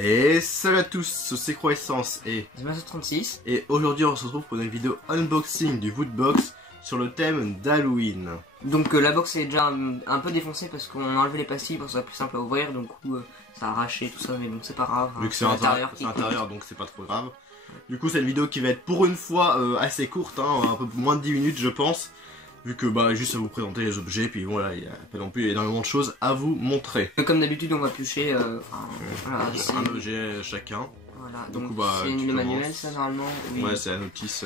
Et salut à tous, c'est Croissance et 36. Et aujourd'hui on se retrouve pour une vidéo unboxing du Woodbox sur le thème d'Halloween. Donc la box est déjà un peu défoncée parce qu'on a enlevé les pastilles pour que ça soit plus simple à ouvrir, donc ça a arraché tout ça, mais bon c'est pas grave. Vu que c'est intérieur donc c'est pas trop grave. Du coup c'est une vidéo qui va être pour une fois assez courte, hein, un peu moins de 10 minutes je pense. Vu que bah juste à vous présenter les objets, puis voilà, il n'y a pas non plus énormément de choses à vous montrer. Comme d'habitude on va piocher voilà, un objet chacun. Voilà, donc bah, c'est le manuel ça normalement. Oui. Ouais, c'est la notice.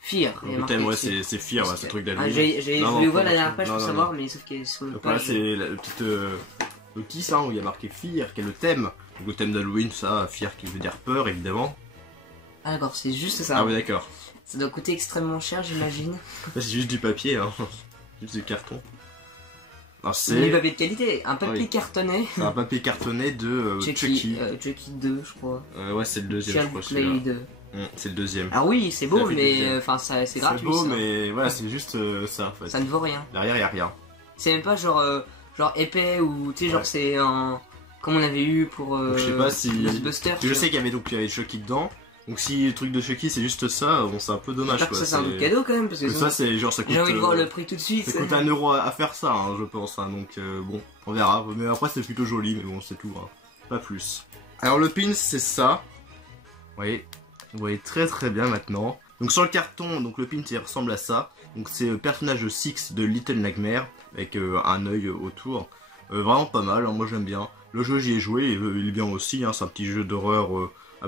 Fear. Le thème ouais c'est Fear, c'est le truc d'Halloween. J'ai voulu voir la dernière page pour savoir, mais sauf que sur le donc là c'est la petite notice hein, où il y a marqué Fear, qui est le thème. Donc le thème d'Halloween, ça, Fear qui veut dire peur évidemment. Ah d'accord, c'est juste ça. Ah oui d'accord. Ça doit coûter extrêmement cher j'imagine. C'est juste du papier, hein. Juste du carton. C'est du papier de qualité, un papier cartonné. C'est un papier cartonné de Chucky. Chucky 2 je crois. Ouais c'est le deuxième je crois celui-là. C'est le deuxième. Ah oui c'est beau mais enfin c'est gratuit. C'est beau mais voilà c'est juste ça en fait. Ça ne vaut rien. Derrière y a rien. C'est même pas genre épais ou tu sais genre c'est un... Comme on avait eu pour je sais pas si... Ghostbusters. Je sais qu'il y avait Chucky dedans. Donc si le truc de Chucky c'est juste ça, bon c'est un peu dommage quoi. Ça c'est un peu cadeau quand même parce que ça c'est genre ça coûte... J'ai envie de voir le prix tout de suite. Ça coûte 1 € à faire ça hein, je pense hein, donc bon on verra. Mais après c'est plutôt joli mais bon c'est tout hein. Pas plus. Alors le pin c'est ça. Vous voyez très très bien maintenant. Donc sur le carton, donc le pin il ressemble à ça. Donc c'est le personnage 6 de Little Nightmare avec un œil autour. Vraiment pas mal, hein, moi j'aime bien. Le jeu j'y ai joué, il est bien aussi, hein, c'est un petit jeu d'horreur,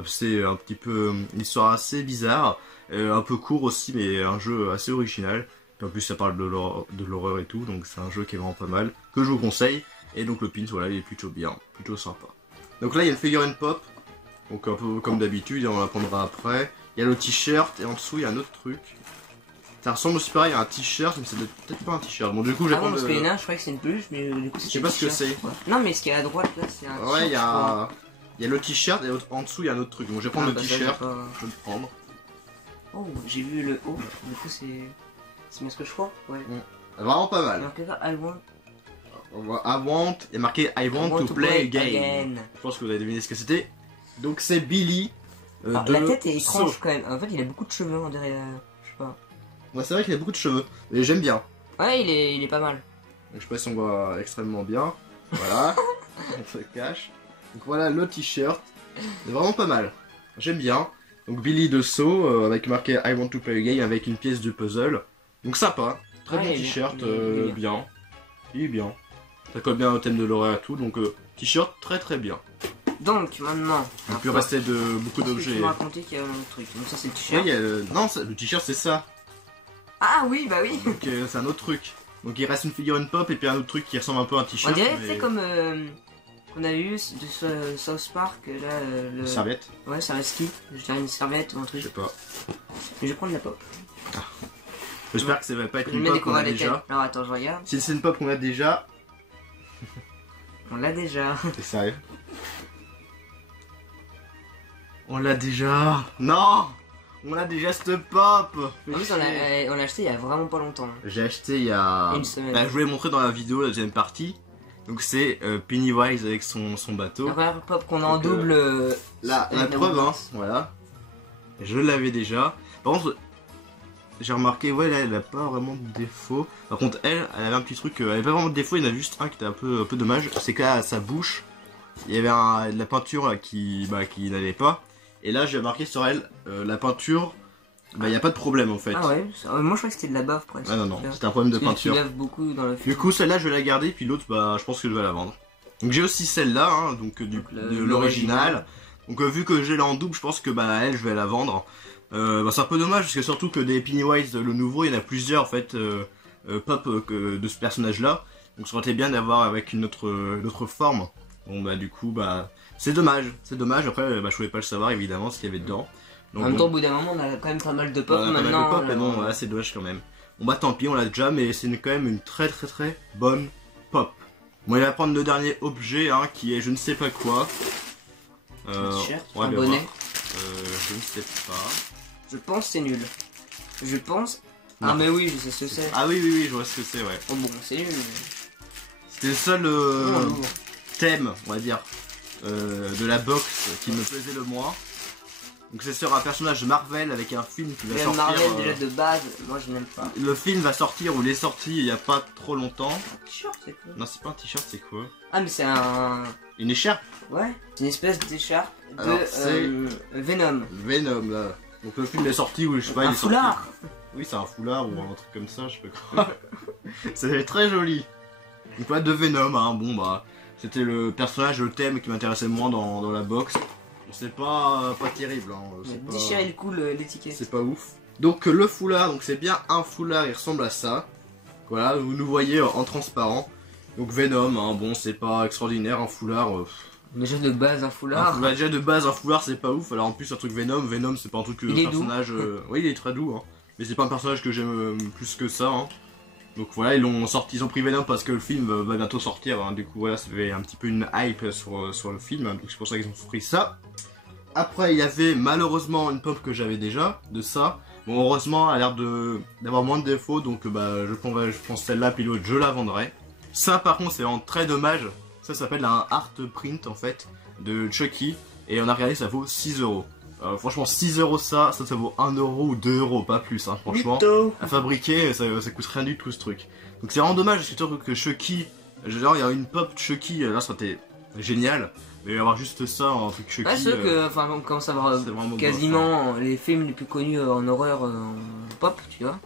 c'est un petit peu une histoire assez bizarre, un peu court aussi mais un jeu assez original. Et en plus ça parle de l'horreur et tout, donc c'est un jeu qui est vraiment pas mal, que je vous conseille. Et donc le pin voilà il est plutôt bien, plutôt sympa. Donc là il y a une figurine pop, donc un peu comme d'habitude, on la prendra après. Il y a le t-shirt et en dessous il y a un autre truc. Ça ressemble aussi pareil à un t-shirt, mais c'est peut-être pas un t-shirt. Bon, du coup, je vais prendre. Parce qu'il y en a un, je crois que c'est une peluche, mais du coup, c'est. Je sais pas ce que c'est. Non, mais ce qui est à droite là, c'est un. Ouais, il y a le t-shirt et en dessous, il y a un autre truc. Donc, je vais prendre le t-shirt. Je vais le prendre. Oh, j'ai vu le haut. Du coup, c'est. C'est bien ce que je crois. Ouais. Vraiment pas mal. Il y a marqué I want to play again. Je pense que vous avez deviné ce que c'était. Donc, c'est Billy. La tête est étrange quand même. En fait, il a beaucoup de cheveux, on dirait. Je sais pas. Ouais, c'est vrai qu'il a beaucoup de cheveux, mais j'aime bien. Ouais, il est pas mal. Donc, je sais pas si on voit extrêmement bien. Voilà, on se cache. Donc voilà le t-shirt, c'est vraiment pas mal. J'aime bien. Donc Billy de Saw avec marqué I want to play a game avec une pièce de puzzle. Donc sympa, très bon t-shirt, bien. Il est bien. Ça colle bien au thème de l'horreur et tout, donc t-shirt très très bien. Donc maintenant, il peut rester beaucoup d'objets. Je vais raconter qu'il y a un autre truc. Donc ça c'est le t-shirt. Oui, non, le t-shirt c'est ça. Ah oui, bah oui. Donc c'est un autre truc. Donc il reste une figurine pop et puis un autre truc qui ressemble un peu à un t-shirt. On dirait c'est comme qu'on a eu de South Park là. Une serviette. Ouais, ça reste qui? Je dirais une serviette ou un truc. Je sais pas. Mais je vais prendre la pop. Ah. J'espère que ça va pas être une pop qu'on a déjà. Alors attends, je regarde. Si c'est une pop qu'on a déjà. On l'a déjà. T'es sérieux? On l'a déjà. Non! On a déjà cette pop! En plus, on l'a acheté il y a vraiment pas longtemps. J'ai acheté il y a... une semaine. Bah, je vous l'ai montré dans la vidéo, la deuxième partie. Donc c'est Pennywise avec son bateau. La première pop qu'on a en double... la preuve, hein, voilà. Je l'avais déjà. Par contre, j'ai remarqué, ouais, là, elle a pas vraiment de défaut. Par contre, elle avait un petit truc, elle avait pas vraiment de défaut, il y en a juste un qui était un peu dommage. C'est que là, sa bouche, il y avait de la peinture là, qui n'allait pas. Et là, j'ai marqué sur elle, la peinture, bah y a pas de problème en fait. Ah ouais, moi je crois que c'était de la bave presque. Ah non, c'était un problème de peinture. Beaucoup dans le film. Du coup, celle-là, je vais la garder, puis l'autre, bah je pense que je vais la vendre. Donc j'ai aussi celle-là, hein, donc de l'original. Donc vu que j'ai là en double, je pense que bah elle, je vais la vendre. Bah, c'est un peu dommage, parce que surtout que des Pennywise, le nouveau, il y en a plusieurs en fait, pop de ce personnage-là. Donc ça aurait été bien d'avoir avec une autre forme. Bon bah du coup, bah... C'est dommage. Après, bah, je pouvais pas le savoir évidemment ce qu'il y avait dedans. Donc, en même temps, au bout d'un moment, on a quand même pas mal de pop maintenant. Mais bon, voilà, c'est dommage quand même. Bon bah tant pis, on l'a déjà, mais c'est quand même une très bonne pop. Bon, il va prendre le dernier objet, hein, qui est je ne sais pas quoi. Un t-shirt, un bonnet. Je ne sais pas. Je pense c'est nul. Je pense. Non. Ah mais oui, je sais ce que c'est. Ah oui, je vois ce que c'est, ouais. Oh bon, c'est nul. C'était le seul thème, on va dire. de la box qui me plaisait le moins. Donc c'est sur un personnage de Marvel avec un film qui va Même sortir. Marvel déjà de base, moi je n'aime pas. Le film va sortir ou il est sorti il y a pas trop longtemps. Un t-shirt c'est quoi? Non, c'est pas un t-shirt, c'est quoi? Ah mais c'est un... Une écharpe? Ouais, c'est une espèce d'écharpe Alors, de c'est Venom. Venom là. Donc le film est sorti ou je sais pas, Un il est sorti. foulard. Oui, c'est un foulard ou un truc comme ça, je sais pas quoi. C'est très joli. Donc là, de Venom, hein, bon bah, c'était le personnage, le thème qui m'intéressait moins dans la box. C'est pas terrible, hein. C'est pas... Déchirer le coup l'étiquette. C'est pas ouf. Donc le foulard, donc c'est bien un foulard, il ressemble à ça. Voilà, vous nous voyez en transparent. Donc Venom, hein, bon c'est pas extraordinaire, un foulard. Déjà de base un foulard. Déjà de base un foulard c'est pas ouf, alors en plus un truc Venom c'est pas un truc Il est personnage... oui il est très doux, hein. Mais c'est pas un personnage que j'aime plus que ça. Hein. Donc voilà, ils ont pris Venom parce que le film va bientôt sortir. Hein. Du coup voilà, ça fait un petit peu une hype sur le film. Hein. Donc c'est pour ça qu'ils ont pris ça. Après il y avait malheureusement une pop que j'avais déjà, de ça. Bon heureusement elle a l'air d'avoir moins de défauts. Donc bah je pense celle-là puis l'autre je la vendrai. Ça par contre c'est vraiment très dommage. Ça s'appelle un art print en fait de Chucky. Et on a regardé ça vaut 6 €. Franchement 6 € ça vaut 1 € ou 2 €, pas plus hein, franchement. À fabriquer ça coûte rien du tout ce truc. Donc c'est vraiment dommage, surtout que Chucky, genre il y a une pop Chucky, là ça aurait été génial. Mais avoir juste ça, un truc Chucky... Ouais, c'est vrai que, enfin, on commence à avoir quasiment les films les plus connus en horreur en pop, tu vois.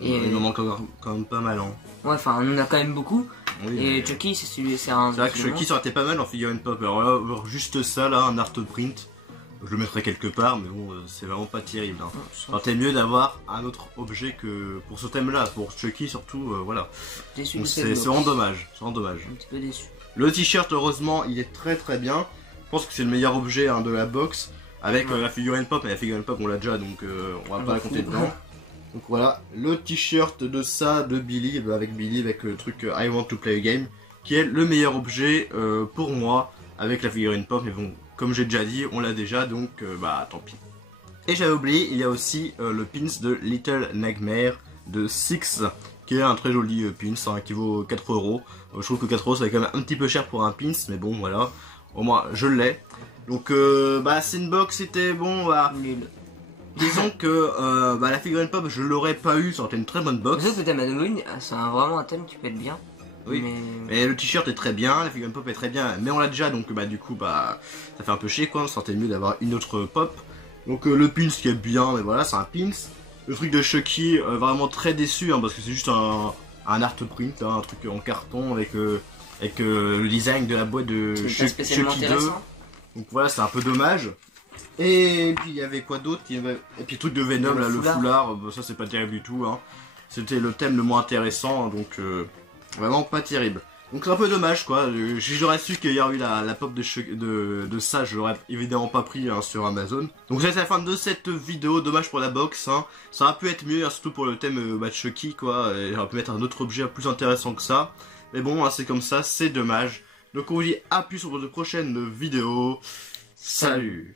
Et il en manque quand même pas mal hein. Ouais, enfin on en a quand même beaucoup. Oui, et mais... Chucky c'est un... C'est vrai que Chucky ça aurait été pas mal en figurine pop, alors là, avoir juste ça là, un art print... Je le mettrai quelque part, mais bon, c'est vraiment pas terrible. Hein. Alors, t'es mieux d'avoir un autre objet que pour ce thème-là, pour Chucky surtout, voilà. C'est vraiment dommage, c'est vraiment dommage. Un petit peu déçu. Le t-shirt, heureusement, il est très bien. Je pense que c'est le meilleur objet hein, de la box, avec la figurine pop, mais la figurine pop on l'a déjà, donc on va pas la compter dedans. Donc voilà, le t-shirt de ça, de Billy, avec le truc I want to play a game, qui est le meilleur objet pour moi, avec la figurine pop, mais bon... Comme j'ai déjà dit, on l'a déjà, donc bah tant pis. Et j'avais oublié, il y a aussi le pins de Little Nightmare de Six, qui est un très joli pins, hein, qui vaut 4 €. Je trouve que 4 € c'est quand même un petit peu cher pour un pins, mais bon voilà, au moins je l'ai. Donc bah c'est une box, c'était bon, bah, disons que bah, la figurine pop je l'aurais pas eu, ça aurait été une très bonne box. Sauf que le thème Halloween, c'est vraiment un thème qui peut être bien. Oui, mais le t-shirt est très bien, la figurine pop est très bien, mais on l'a déjà, donc bah du coup bah ça fait un peu chier quoi, on sentait mieux d'avoir une autre pop. Donc le pins qui est bien, mais voilà c'est un pins. Le truc de Chucky, vraiment très déçu hein, parce que c'est juste un art print, hein, un truc en carton avec le design de la boîte de Chucky 2. Donc voilà c'est un peu dommage. Et puis il y avait quoi d'autre? Et puis le truc de Venom, là, le foulard, bah, ça c'est pas terrible du tout. Hein. C'était le thème le moins intéressant, donc vraiment pas terrible. Donc c'est un peu dommage quoi, si j'aurais su qu'il y aurait eu la pop de ça, je l'aurais évidemment pas pris hein, sur Amazon. Donc c'est la fin de cette vidéo, dommage pour la box, hein. Ça aurait pu être mieux, hein, surtout pour le thème Chucky quoi, et j'aurais pu mettre un autre objet plus intéressant que ça. Mais bon, hein, c'est comme ça, c'est dommage. Donc on vous dit à plus pour de prochaines vidéos. Salut.